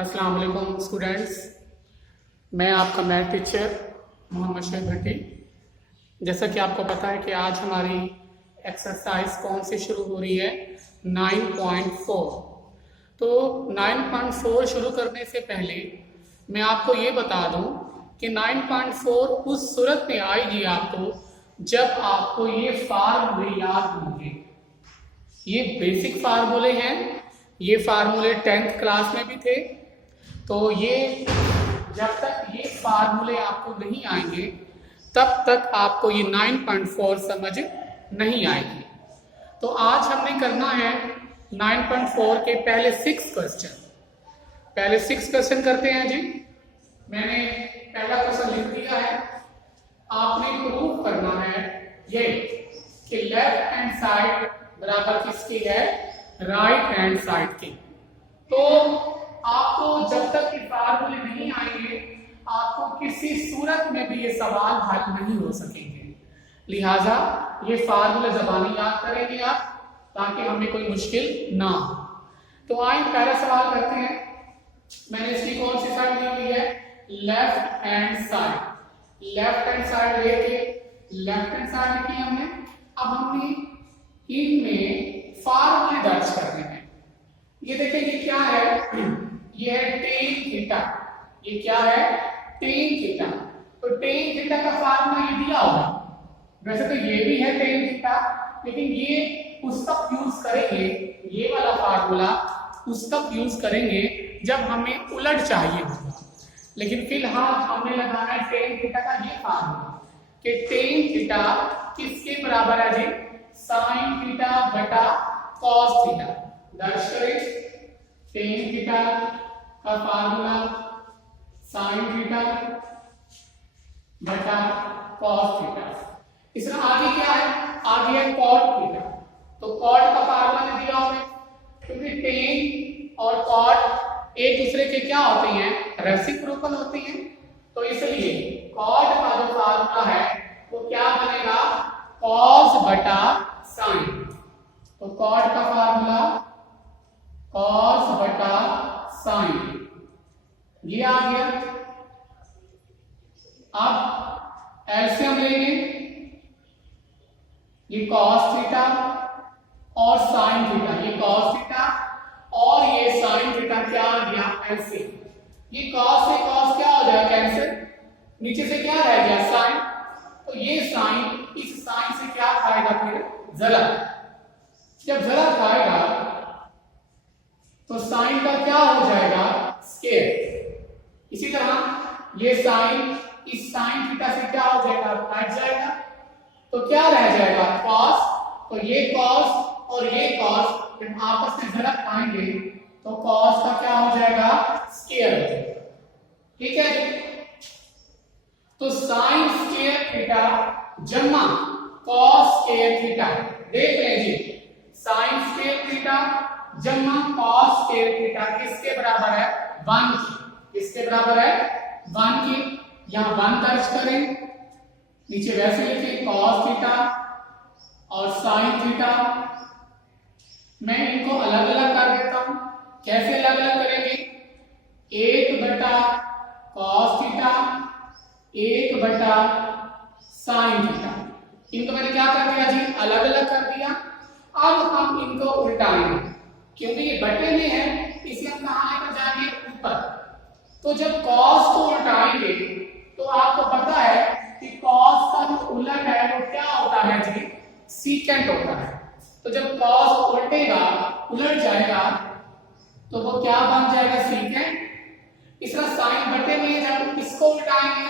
अस्सलाम वालेकुम स्टूडेंट्स, मैं आपका मैथ टीचर मोहम्मद शोएब भट्टी। जैसा कि आपको पता है कि आज हमारी एक्सरसाइज कौन सी शुरू हो रही है, 9.4। तो 9.4 शुरू करने से पहले मैं आपको ये बता दूं कि 9.4 उस सूरत में आएगी आपको जब आपको ये फार्मूले याद होंगे। ये बेसिक फार्मूले हैं, ये फार्मूले 10th क्लास में भी थे। तो ये जब तक ये फार्मूले आपको नहीं आएंगे तब तक आपको ये 9.4 समझ नहीं आएगी। तो आज हमने करना है 9.4 के पहले 6 क्वेश्चन। पहले 6 क्वेश्चन करते हैं जी। मैंने पहला क्वेश्चन लिख दिया है। आपने प्रूव करना है ये कि लेफ्ट हैंड साइड बराबर किसकी है, राइट हैंड साइड की। तो आपको जब तक ये फार्मूले नहीं आएंगे आपको किसी सूरत में भी ये सवाल हल नहीं हो सकेंगे। लिहाजा ये फार्मूले ज़बानी याद करेंगे आप ताकि हमें कोई मुश्किल ना हो। तो आइए पहला सवाल करते हैं। मैंने इसकी कौन सी साइड ली हुई है, left hand side. Left hand side लेके लेफ्ट हैंड साइड लिखी हमने। अब हमने इनमें फार्मूले दर्ज करने हैं। ये देखिए ये क्या है, ये है टेन थीटा। ये क्या है, टेन थीटा। तो टेन थीटा का फार्मूला ये दिया होगा। वैसे तो ये भी है टेन थीटा, लेकिन ये उस तक यूज करेंगे, ये वाला फार्मूला उस तक यूज करेंगे जब हमें उलट चाहिए होगा। लेकिन फिलहाल हमने लगाना है टेन थीटा का ये फार्मूला कि टेन थीटा किसके बराबर है जी, साइन थीटा बटा कॉस थीटा। दर्ज करें टेन थीटा का फार्मूला साइन थीटा बटा कॉस थीटा। इसमें आगे क्या है, आगे है कॉट थीटा। तो कॉट का फार्मूला ने दिया होगा, क्योंकि टेन और कॉट एक दूसरे के क्या होते हैं, रेसिप्रोकल होते हैं। तो इसलिए कॉट का जो फार्मूला है वो क्या बनेगा, कॉस बटा साइन। तो कॉट का फार्मूला कॉस बटा साइन, ये आ गया। अब एलसीएम लेंगे, ये कॉस थीटा और साइन थीटा, ये कॉस थीटा और ये साइन थीटा क्या आ गया, एलसीएम। ये कॉस से कॉस क्या हो जाएगा, कैंसिल। नीचे से क्या रह गया, साइन। तो ये साइन इस साइन से क्या खाएगा, फिर जरा। जब जरा खाएगा तो साइन का क्या हो जाएगा, स्क्वायर। इसी तरह ये साइन इस साइन थीटा से क्या हो जाएगा, हट जाएगा। तो क्या रह जाएगा, कॉस। तो ये कॉस और ये कॉस जब आपस में जरा खाएंगे तो कॉस का क्या हो जाएगा, स्क्वायर हो जाएगा। ठीक है। तो साइन स्क्वायर थीटा जमा कॉस स्क्वायर थीटा। देख लें जी, साइन स्क्वायर थीटा जमा कॉस स्क्वायर थीटा किसके बराबर है, 1 की। किसके बराबर है, 1 की। यहां 1 दर्ज करें, नीचे वैसे लिखें कॉस थीटा और साइन थीटा। मैं इनको अलग अलग कर देता हूं। कैसे अलग अलग करेंगे, 1 बटा कॉस थीटा 1 बटा साइन थीटा। इनको मैंने क्या कर दिया जी, अलग अलग कर दिया। अब हम इनको उल्टाएंगे, क्योंकि ये बटे में है इसे हम कहां लेकर जाएंगे, ऊपर। तो जब कॉस को उल्टाएंगे तो आपको पता है कि कॉस का जो उलट है वो क्या होता है जी, सीकेंट होता है। तो जब कॉस उल्टेगा, उलट जाएगा, तो वो क्या बन जाएगा, सीकेंट। इस तरह साइन बटे में जब इसको उल्टाएंगे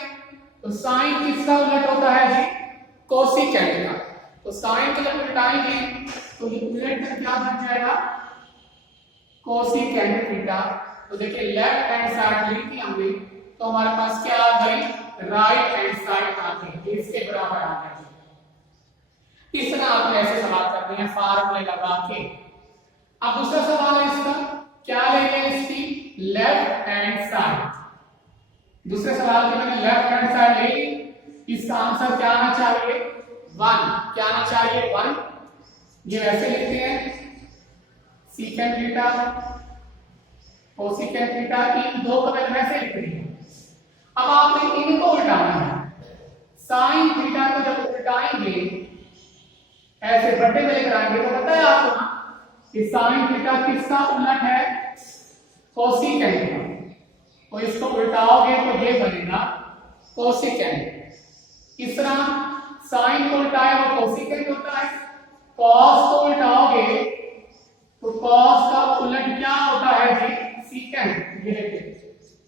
तो साइन किसका उलट होता है जी, कोसिकेंट का। तो साइन को जब उल्टाएंगे तो ये उलट कर क्या बन जाएगा, कोसिकेंट थीटा। तो देखिए लेफ्ट हैंड साइड ली थी हमने, तो हमारे पास क्या आ गई, राइट हैंड साइड आ गई, इसके बराबर आ गई। इस तरह आपने ऐसे सवाल करने हैं फार्मूले लगा के। अब दूसरा सवाल है इसका, क्या लेंगे, इसकी लेफ्ट हैंड साइड। दूसरे सवाल के मैंने लेफ्ट हैंड साइड ले ली। इसका आंसर क्या आना चाहिए, 1। क्या आना चाहिए, 1। ये वैसे लिखते हैं सीकेंट थीटा कोसिकेंट थीटा, इन दो को मैंने वैसे लिख दिया। अब आपने इनको उल्टाना है। साइन थीटा को जब उल्टाएंगे ऐसे बट्टे में लेकर आएंगे तो पता है आपको ना कि साइन थीटा किसका उलट है, कोसिकेंट का। तो इसको उल्टाओगे तो ये बनेगा कोसिकेंट। इस तरह साइन को उल्टाए वो कोसिकेंट होता है, कॉस को उल्टाओगे तो कॉस का उलट क्या होता है जी, सीकेंट। ये देखिए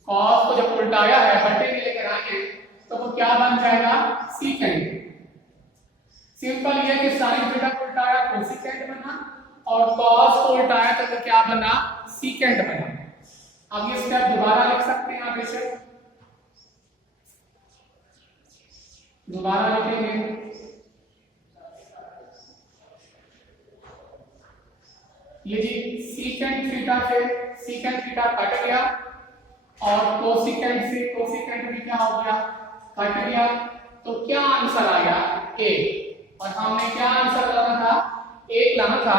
कॉस को जब उल्टाया है बट्टे में लेकर आएंगे तो वो क्या बन जाएगा, सीकेंट। सिंपल ये कि साइन थीटा को उल्टाया कोसिकेंट बना और कॉस को उल्टाया तो क्या बना, सीकेंट बना। अब ये स्टेप दोबारा लिख सकते हैं आप, बेशक दोबारा लिखेंगे। ये जी सीकेंट थीटा से सीकेंट थीटा कट गया और कोसिकेंट से कोसिकेंट भी क्या हो गया, कट गया। तो क्या आंसर आया, ए। और हमने क्या आंसर लाना था, एक लाना था।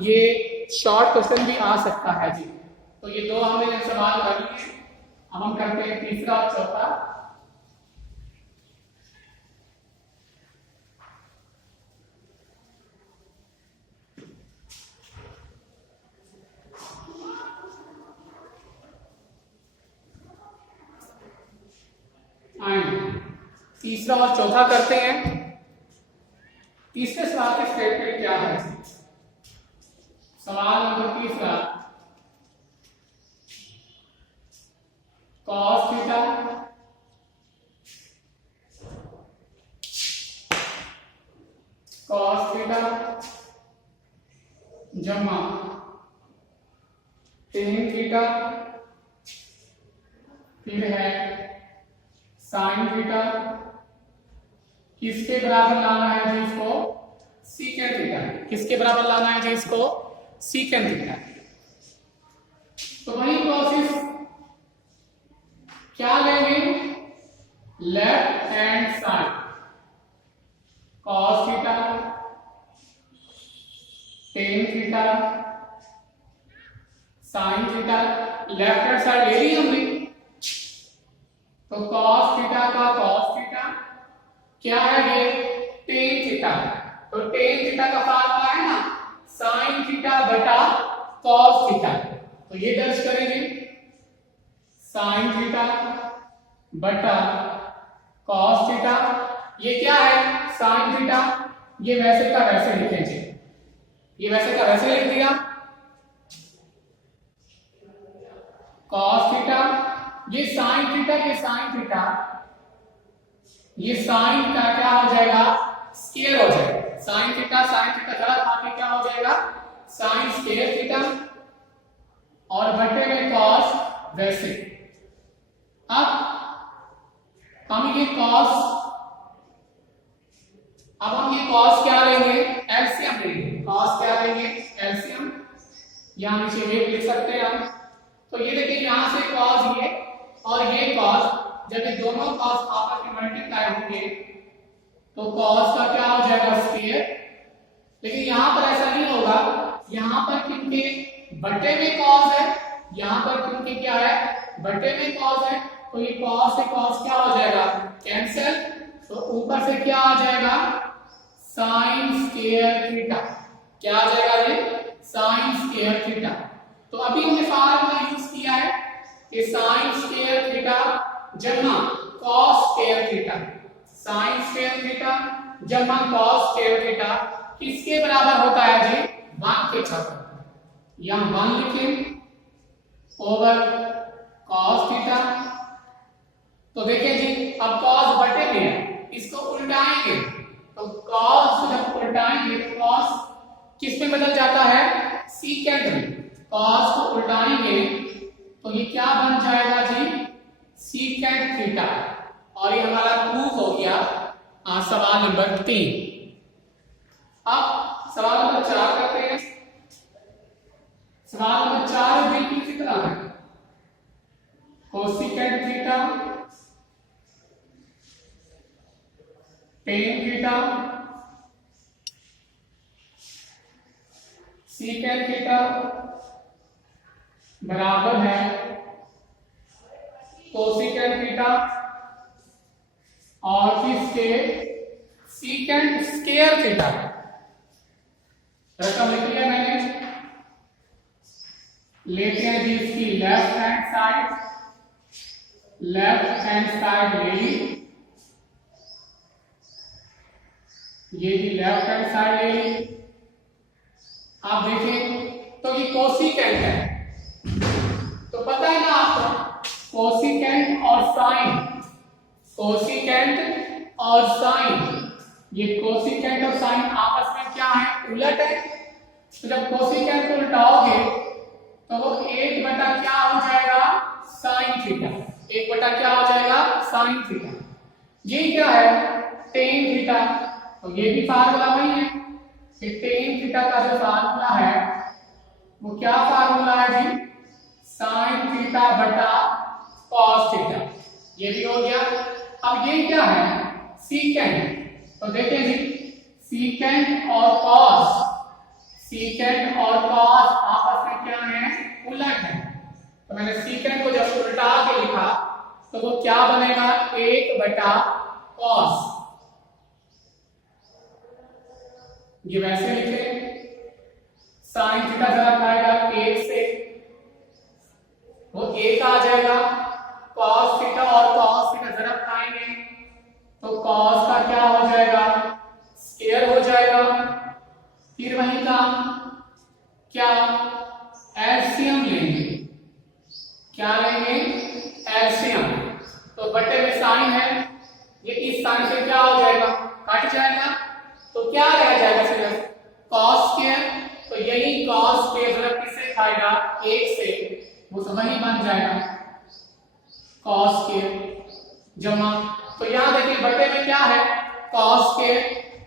ये शॉर्ट क्वेश्चन भी आ सकता है जी। तो ये दो हमने सवाल कर लिए। अब हम करते हैं तीसरा और चौथा। तीसरा और चौथा करते हैं। तीसरे सवाल के स्टेटमेंट क्या है, सवाल नंबर तीसरा, कॉस थीटा जमा टेन थीटा फिर है साइन थीटा, किसके बराबर लाना है जी इसको, सीकेंट थीटा। किसके बराबर लाना है जी इसको, सीकेंट थीटा। तो वही प्रोसेस क्या लेंगे, left hand side cos theta tan theta sine theta, left hand side ले ली हमने। तो कॉस थीटा का कॉस थीटा क्या है ये, टेन थीटा। तो टेन थीटा का फार्मूला है ना साइन थीटा बटा कॉस थीटा। तो ये दर्ज करेंगे, साइन थीटा बटा कॉस थीटा। ये क्या है, साइन थीटा। ये वैसे का वैसे लिखेंगे, ये वैसे का वैसे लिख दिया। कॉस थीटा, ये साइन थीटा, ये साइन थीटा, ये साइन का क्या हो जाएगा, स्क्वायर हो जाएगा। साइन थीटा जरा आके क्या हो जाएगा, साइन स्क्वायर थीटा और बटे में कॉस वैसे। अब हम ये कॉस क्या लेंगे, एलसीएम लेंगे। कॉस क्या लेंगे, एलसीएम। यहां नीचे ये लिख सकते हैं हम। तो ये देखिए यहां से कॉस ये और ये कॉस, जब ये दोनों कॉस आपस में मल्टीप्लाई होंगे तो कॉस का क्या हो जाएगा, स्क्वायर। लेकिन यहां पर ऐसा नहीं होगा, यहां पर क्योंकि बटे में कॉस है, यहां पर क्योंकि क्या है, बटे में कॉस है, तो ये कॉस से कॉस क्या हो जाएगा, कैंसिल। तो ऊपर से क्या आ जाएगा, साइन स्क्वायर थीटा। क्या आ जाएगा ये, साइन स्क्वायर थीटा। तो अभी हमने फार्मूला यूज किया है कि साइन स्क्वायर थीटा जमा cos square theta. Sine square theta जमा कॉस स्क्वायर थीटा किसके बराबर होता है जी, 1 के छात्र। यहां 1 लिखें ओवर कॉस थीटा। तो देखिए जी अब कॉस बटे में है, इसको उल्टाएंगे तो कॉस जब उल्टाएंगे तो कॉस किस में बदल जाता है, सीकेंट में। कॉस को उल्टाएंगे तो ये क्या बन जाएगा जी, सीकेंट थीटा। और ये हमारा प्रूफ हो गया सवाल नंबर 3। अब सवाल नंबर 4 करते हैं। सवाल नंबर 4 बिल्कुल इसी तरह है, cosecant theta tan theta secant theta बराबर है कोसिकेंट थीटा और किसके सीकेंट स्क्वायर थीटा। रकम लिख लिया मैंने। लेते हैं जी इसकी लेफ्ट हैंड साइड ले ली, ये भी लेफ्ट हैंड साइड ले ली। आप देखें तो ये कोसिकेंट है, तो पता है ना आपको कोसिकेंट और साइन, कोसिकेंट और साइन, ये कोसिकेंट और साइन आपस में क्या है, उलट है। तो जब कोसिकेंट को उल्टाओगे तो वो 1 बटा क्या हो जाएगा, साइन थीटा। 1 बटा क्या हो जाएगा, साइन थीटा। ये क्या है, टेन थीटा। तो ये भी फार्मूला वही है कि टेन थीटा का जो फार्मूला है वो क्या फार्मूला है जी, साइन थीटा बटा कॉस थीटा। ये भी हो गया। अब ये क्या है, सीकेंट। तो देखें जी, सीकेंट और कॉस, सीकेंट और कॉस आपस में क्या है, उलट है। तो मैंने सीकेंट को जब उल्टा के लिखा तो वो क्या बनेगा, 1 बटा कॉस। ये वैसे लिखे, साइन थीटा जरा आएगा 1 से, वो 1 आ जाएगा। कॉस थीटा और कॉस थीटा जरा खाएंगे तो कॉस का क्या हो जाएगा, स्क्वायर हो जाएगा। फिर वही काम, क्या एलसीएम लेंगे, क्या लेंगे, एलसीएम। तो बटे में साइन है, ये इस साइन से क्या हो जाएगा, कट जाएगा। तो क्या रह जाएगा सिर्फ कॉस स्क्वायर। तो यही कॉस स्क्वायर जरा किससे खाएगा, 1 से, वो तो वही बन जाएगा कॉस स्क्वायर जमा। तो यहां देखिए बटे में क्या है, कॉस स्क्वायर।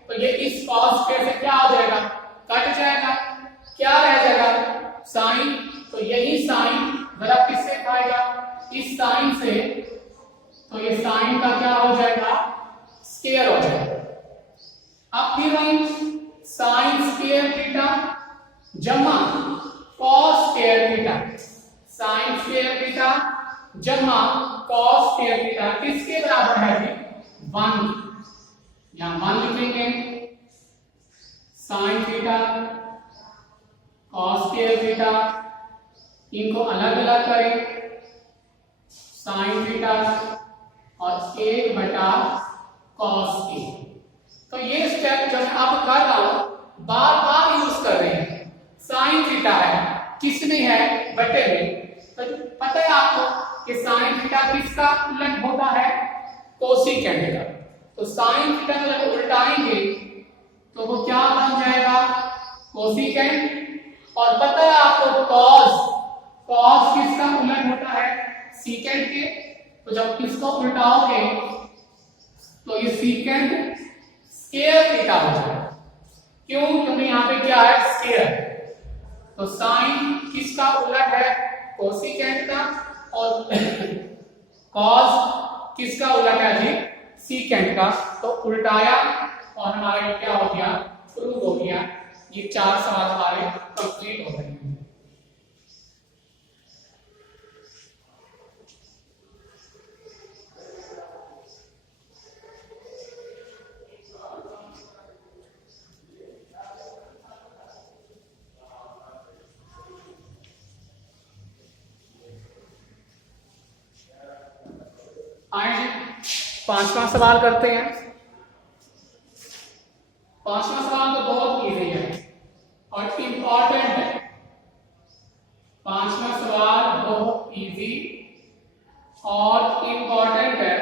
तो ये इस कॉस स्क्वायर से क्या हो जाएगा, कट जाएगा। क्या रह जाएगा, साइन। तो यही साइन जरा किससे खाएगा, इस साइन से। तो ये साइन का क्या हो जाएगा, स्क्वायर हो जाएगा। अब फिर वही साइन स्क्वायर थीटा जमा cos square theta, sine square theta जमा कॉस स्क्वायर थीटा किसके बराबर है जी, 1। यहां 1 लिखेंगे। Sine theta cos square theta, इनको अलग अलग करें, साइन थीटा और 1 बटा कॉस ए। तो ये स्टेप जो मैं अब कर रहा हूं बार बार यूज कर रहे हैं। साइन थीटा है, किसमें है, बटे में। तो पता है आपको कि साइन थीटा किसका उलट होता है, कोसिकेंट का। तो साइन थीटा को जब उल्टाएंगे तो वो क्या बन जाएगा, कोसिकेंट। और पता है आपको कॉस, कॉस किसका उलट होता है, सीकेंट के। तो जब इसको उल्टाओगे तो ये सीकेंट स्क्वायर थीटा हो जाएगा। क्यों, क्योंकि यहाँ पे क्या है, स्क्वायर। तो साइन किसका उलट है, कोसिकेंट का। और कॉस किसका उलट है जी, सीकेंट का। तो उल्टाया और हमारा ये क्या हो गया, प्रूव हो गया। ये 4 सवाल हमारे कंप्लीट हो गए। आए जी 5वां सवाल करते हैं। 5वां सवाल तो बहुत इजी है और इंपॉर्टेंट है। 5वां सवाल बहुत इजी और इंपॉर्टेंट है।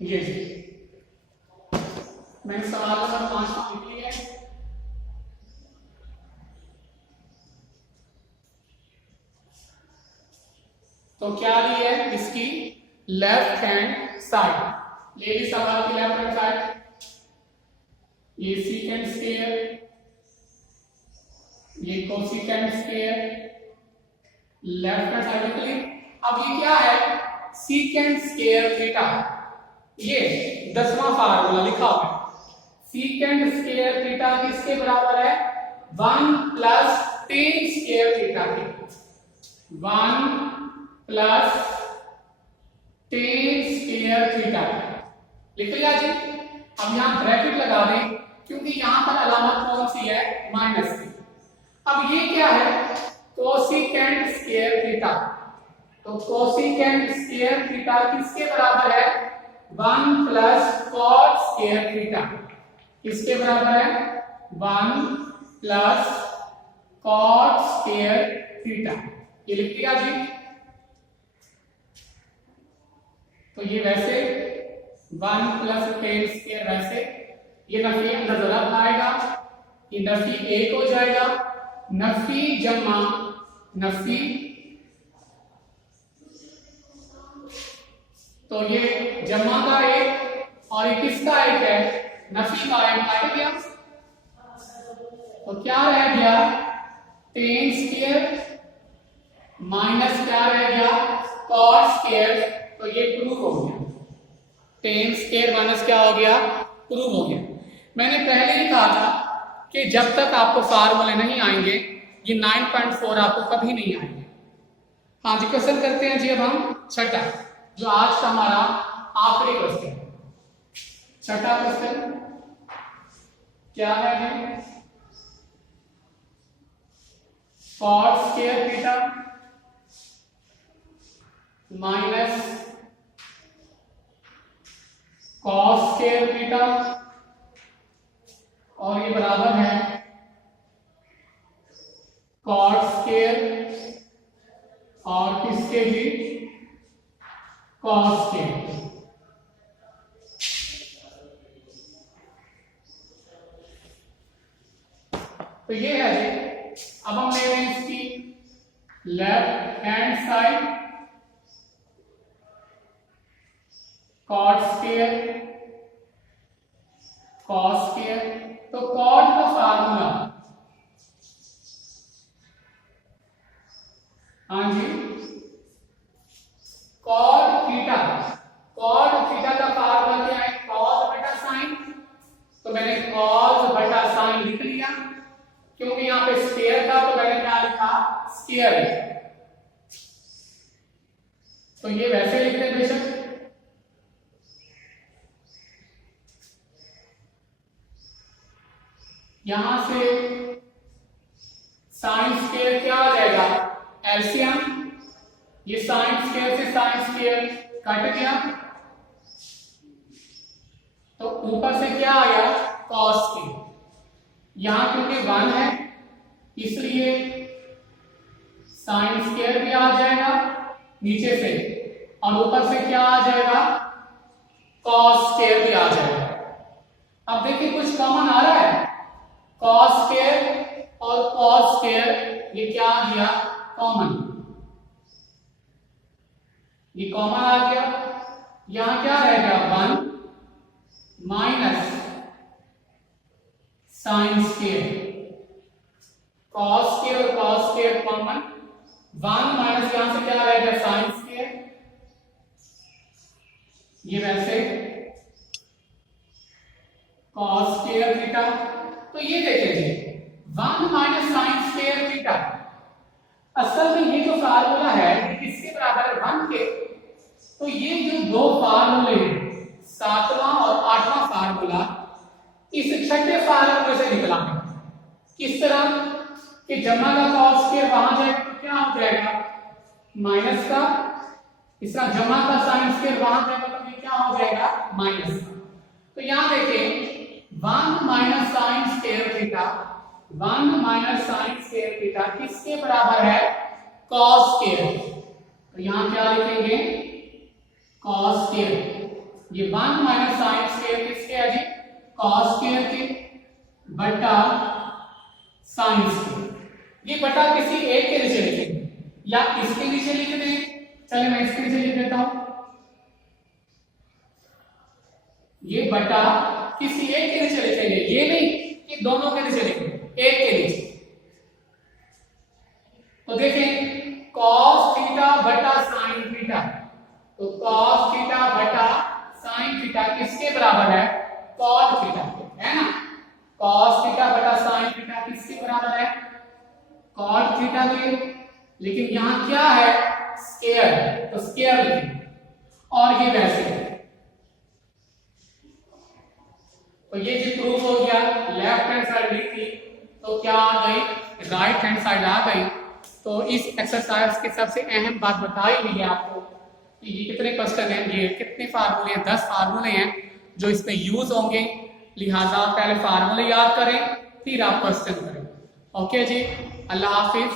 ये मैंने सवाल नंबर 5 लिख लिया है। तो क्या ली है इसकी लेफ्ट हैंड साइड, ले ली सवाल की लेफ्ट हैंड साइड। ये सीकेंट स्क्वायर ये cosecant square left hand side के लिए। अब ये क्या है, सीकेंट स्क्वायर थीटा, ये 10वां फार्मूला लिखा हुआ है। सीकेंट स्क्वायर थीटा किसके बराबर है, 1 प्लस टेन स्क्वायर थीटा के, 1 प्लस टेन स्क्वायर थीटा। लिख लिया जी। अब यहां ब्रैकेट लगा दें क्योंकि यहां पर अलामत कौन सी है, माइनस की। अब ये क्या है, कोसिकेंट स्क्वायर थीटा। तो कोसिकेंट स्क्वायर थीटा किसके बराबर है, 1 प्लस कॉट स्क्वायर थीटा। किसके बराबर है, 1 प्लस कॉट स्क्वायर थीटा। ये लिख दिया जी। तो ये वैसे 1 प्लस टेन स्क्वायर, वैसे ये नफी अंदर जरूर आएगा, ये नफी एक हो जाएगा, नफी जमा नफी, तो ये जमा का एक और ये किसका एक है, नफी का एक, काट गया। तो क्या रह गया, टेन स्क्वायर माइनस क्या रह गया, कॉट स्क्वायर। तो ये प्रूफ हो गया, टेन स्क्वायर माइनस क्या हो गया, प्रूफ हो गया। मैंने पहले ही कहा था कि जब तक आपको फार्मूले नहीं आएंगे ये 9.4 आपको कभी नहीं आएंगे। हाँ जी, क्वेश्चन करते हैं जी। अब हम छठा, जो आज का हमारा आखिरी क्वेश्चन, छठा क्वेश्चन क्या है जी, cot square theta minus cos square theta, और ये बराबर है कॉट स्क्वायर और किसके भी, कॉस स्क्वायर। तो ये है जी। अब हम ले रहे हैं इसकी left hand side, cot square cos square. तो कॉट का फार्मूला, हाँ जी, कॉट थीटा, कॉट थीटा का फार्मूला क्या है, कॉस बटा साइन। तो मैंने कॉस बटा साइन लिख लिया, क्योंकि यहां पे स्क्वायर था तो मैंने क्या लिखा, स्क्वायर लिखा। तो ये वैसे लिख लें बेशक, यहां से साइन स्क्वायर क्या आ जाएगा, एलसीएम। ये साइन स्क्वायर से साइन स्क्वायर कट गया, तो ऊपर से क्या आया, कॉस स्क्वायर। यहां क्योंकि 1 है इसलिए साइन स्क्वायर भी आ जाएगा नीचे से, और ऊपर से क्या आ जाएगा, कॉस स्क्वायर भी आ जाएगा। अब देखिए कुछ कॉमन आ रहा है, कॉस स्क्वायर और कॉस स्क्वायर ये क्या आ गया, कॉमन, ये कॉमन आ गया। यहां क्या रह गया, 1 minus sine square, cos square और कॉस स्क्वायर कॉमन, 1 माइनस यहां से क्या रह गया, साइन स्क्वायर। ये वैसे कॉस स्क्वायर थीटा। तो ये देखेंगे 1 माइनस साइन स्क्वायर थीटा, असल में ये जो फार्मूला है ये किसके बराबर है, 1 के। तो ये जो दो फार्मूले हैं, 7वां और 8वां फार्मूला, इस छठे फार्मूले से निकला है। किस तरह कि जमा का कॉस स्क्वायर वहां जाएगा तो क्या हो जाएगा, माइनस का, इसका जमा का साइन स्क्वायर वहां जाएगा तो ये क्या हो जाएगा, माइनस का। तो यहां देखिए 1 minus sine square theta, 1 minus sine square theta किसके बराबर है, कॉस स्क्वायर। तो यहां क्या लिखेंगे, कॉस स्क्वायर। ये 1 माइनस साइन स्क्वायर किसके है जी, कॉस स्क्वायर के, बटा साइन स्क्वायर। ये बटा किसी एक के नीचे लिखेंगे या इसके नीचे लिख दें, चलिए मैं इसके नीचे लिख देता हूं। ये बटा किसी एक के नीचे लिखेंगे, ये नहीं कि दोनों के नीचे लिखेंगे, एक के नीचे। तो देखें cos थीटा बटा sin थीटा, तो cos थीटा बटा sin थीटा किसके बराबर है? cot थीटा के, है ना। cos थीटा बटा sin थीटा किसके बराबर है? cot थीटा के। लेकिन यहाँ क्या है? स्क्वायर है, तो स्क्वायर लिखेंगे। और ये वैसे है, तो ये जो प्रूफ हो गया, लेफ्ट हैंड साइड ली थी तो क्या आ गई? राइट हैंड साइड आ गई। तो इस एक्सरसाइज की सबसे अहम बात बता ही दी है आपको कि ये कितने क्वेश्चन हैं, ये कितने फार्मूले हैं, 10 फार्मूले हैं जो इसमें यूज होंगे। लिहाजा पहले फार्मूले याद करें, फिर आप क्वेश्चन करें। ओके जी, अल्लाह हाफिज।